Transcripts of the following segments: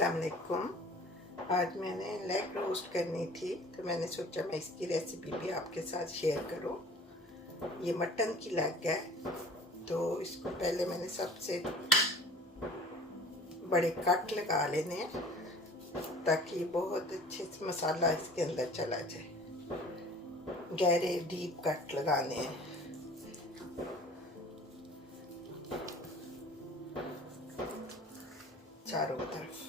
अस्सलाम वालेकुम। आज मैंने लेग रोस्ट करनी थी तो मैंने सोचा मैं इसकी रेसिपी भी आपके साथ शेयर करूं। ये मटन की लेग है तो इसको पहले मैंने सबसे बड़े कट लगा लेने हैं ताकि बहुत अच्छे से मसाला इसके अंदर चला जाए। गहरे डीप कट लगाने हैं। चारों तरफ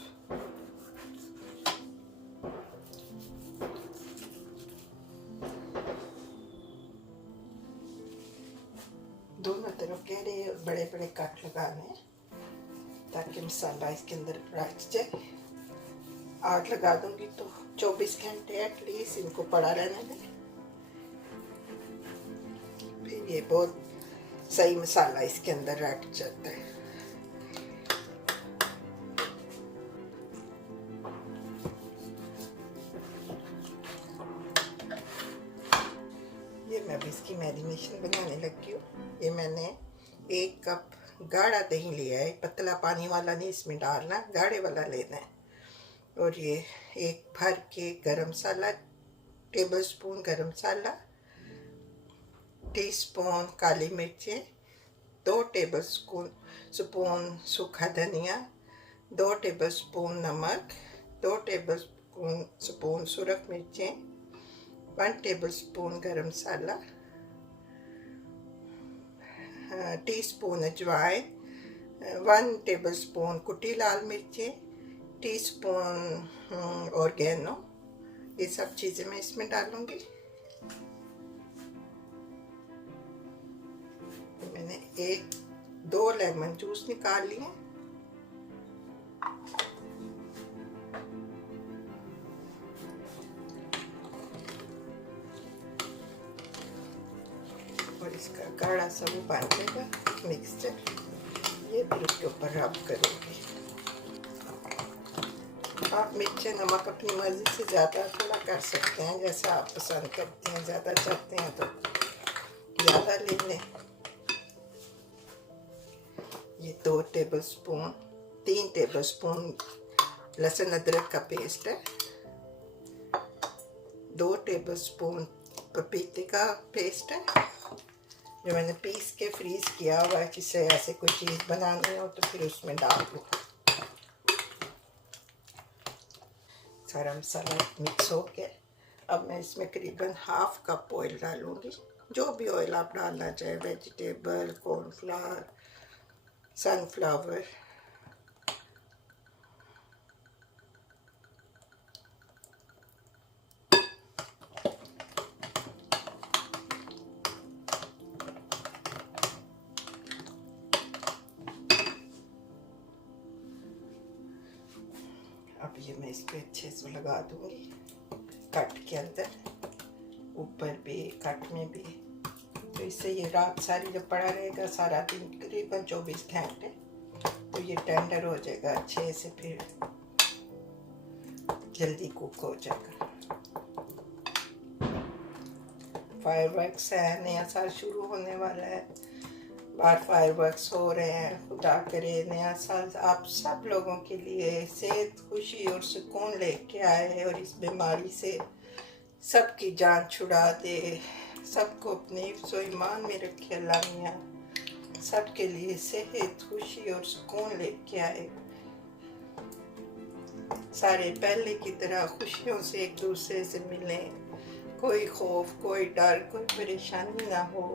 दोनों तरफ गहरे और बड़े बड़े कट लगाने हैं ताकि मसाला इसके अंदर रच जाए। आग लगा दूंगी तो 24 घंटे एटलीस्ट इनको पड़ा रहने दें। फिर ये बहुत सही मसाला इसके अंदर रच जाता है। ये मैं अभी इसकी मैरिनेशन बनाने लगी हूँ। ये मैंने 1 कप गाढ़ा दही लिया है। पतला पानी वाला नहीं इसमें डालना, गाढ़े वाला लेना है। और ये 1 भर के गरम मसाला, टेबलस्पून गरम मसाला, टीस्पून काली मिर्चें, 2 टेबलस्पून सूखा धनिया, 2 टेबलस्पून नमक, 2 टेबलस्पून सुरख मिर्चें, 1 टेबलस्पून गरम मसाला, टीस्पून अजवाइन, 1 टेबलस्पून कुटी लाल मिर्चें, टीस्पून ऑर्गेनो। ये सब चीज़ें मैं इसमें डालूंगी। मैंने 2 लेमन जूस निकाल लिए। और इसका गाढ़ा सा वो बन जाएगा मिक्सचर। ये फिर उसके ऊपर रब करूँगी। आप मिर्चें नमक अपनी मर्ज़ी से ज़्यादा थोड़ा कर सकते हैं, जैसा आप पसंद करते हैं। ज़्यादा चाहते हैं तो ज़्यादा ले लें। ये 3 टेबलस्पून लहसुन अदरक का पेस्ट है, 2 टेबलस्पून पपीते का पेस्ट है जो मैंने पीस के फ्रीज किया हुआ है। जिससे ऐसे कोई चीज़ बनानी हो तो फिर उसमें डाल दो। सारा मसाला मिक्स हो गया। अब मैं इसमें करीबन ½ कप ऑयल डालूँगी। जो भी ऑयल आप डालना चाहे, वेजिटेबल, कॉर्नफ्लावर, सनफ्लावर। अब ये मैं इस पे अच्छे से लगा दूंगी कट के अंदर, ऊपर भी कट में भी। तो इससे ये रात सारी जब पड़ा रहेगा, सारा दिन करीबन 24 घंटे, तो ये टेंडर हो जाएगा अच्छे से, फिर जल्दी कुक हो जाएगा। फायरवर्क्स है, नया साल शुरू होने वाला है, बाहर फायरवर्क्स हो रहे हैं। खुदा करे नया साल आप सब लोगों के लिए सेहत, खुशी और सुकून लेके आए और इस बीमारी से सबकी जान छुड़ा दे। सबको अपने हिफ्ज़ और ईमान में रखे अल्लाह मियाँ। सबके लिए सेहत, खुशी और सुकून लेके आए। सारे पहले की तरह खुशियों से एक दूसरे से मिलें। कोई खौफ, कोई डर, कोई परेशानी ना हो।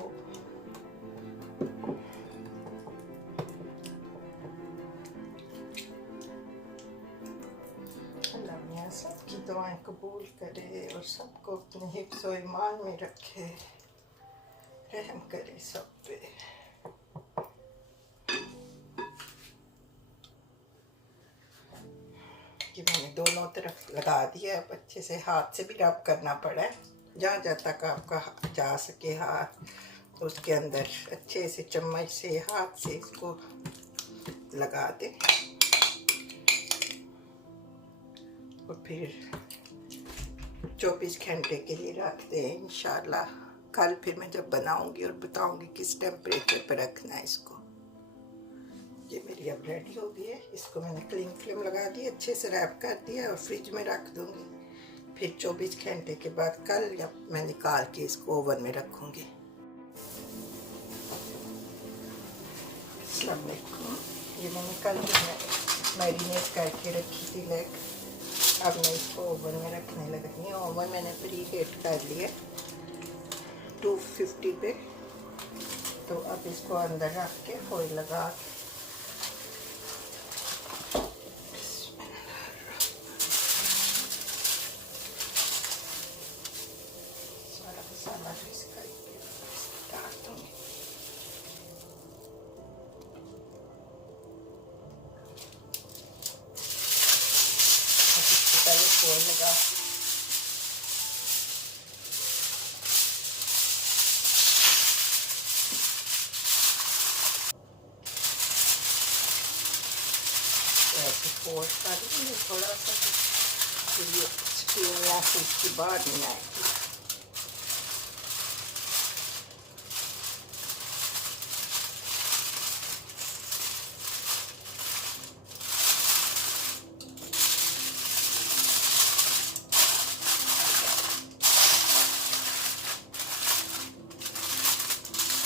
अल्लाह मियाँ सबकी दुआएं कबूल करे और सबको अपने हिफ्ज़ और ईमान में रखे, रहम करे सब पे। कि मैंने दोनों तरफ लगा दिया। अब अच्छे से हाथ से भी रब करना पड़ा है, जहाँ जहाँ तक आपका जा सके हाथ, उसके अंदर अच्छे से चम्मच से, हाथ से इसको लगा दें। और फिर 24 घंटे के लिए रख दें। इंशाल्लाह कल फिर मैं जब बनाऊंगी और बताऊंगी किस टेम्परेचर पर रखना है इसको। ये मेरी अब रेडी हो गई है। इसको मैंने क्लीन फिल्म लगा दी, अच्छे से रैप कर दिया और फ्रिज में रख दूँगी। फिर 24 घंटे के बाद कल या मैं निकाल के इसको ओवन में रखूँगी। अस्सलाम वालेकुम। ये मैंने कल मैरिनेट करके रखी थी लेग। अब मैं इसको ओवन में रखने लगी हूँ। ओवन मैंने प्री हीट कर लिया 250 पे। तो अब इसको अंदर रख के फॉइल लगा के सारा मसाला इसका डाल दूँगी। पहले फॉइल लगा ऐसे फोल्ड कर दूँगी थोड़ा सा, तो ये स्टीम या फिर इसकी बाहर नहीं आएगी।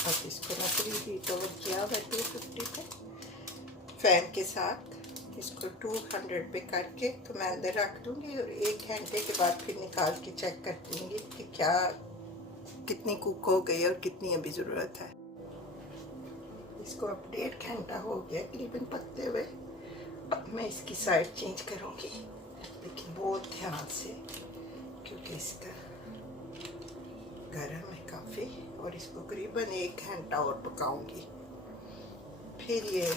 अब इसको मैं प्री हीट ओवर किया हुआ 250 पे फैन के साथ। इसको 200 पे करके तो मैं अंदर रख दूँगी और 1 घंटे के बाद फिर निकाल के चेक कर दूँगी कि क्या कितनी कुक हो गई और कितनी अभी ज़रूरत है। इसको अब 1.5 घंटा हो गया करीबन पकते हुए। अब मैं इसकी साइड चेंज करूँगी, लेकिन बहुत ध्यान से क्योंकि इसका गर्म है काफ़ी। और इसको करीबन 1 घंटा और पकाऊंगी। फिर ये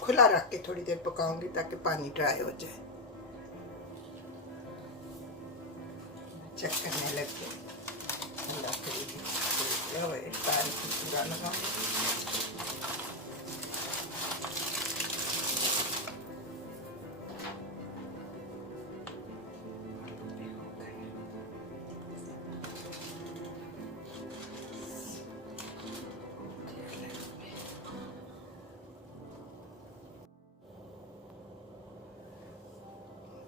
खुला रख के थोड़ी देर पकाऊंगी ताकि पानी ड्राई हो जाए। चेक करने लगी अल्लाह करेगी पानी पूरा लगाऊंगी।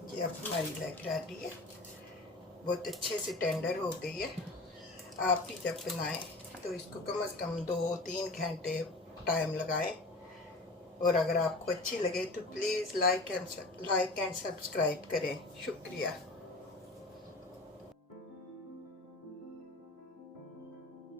ये अब हमारी लेग रेडी है, बहुत अच्छे से टेंडर हो गई है। आप भी जब बनाएं तो इसको कम से कम 2-3 घंटे टाइम लगाएं। और अगर आपको अच्छी लगे तो प्लीज़ लाइक एंड सब्सक्राइब करें। शुक्रिया।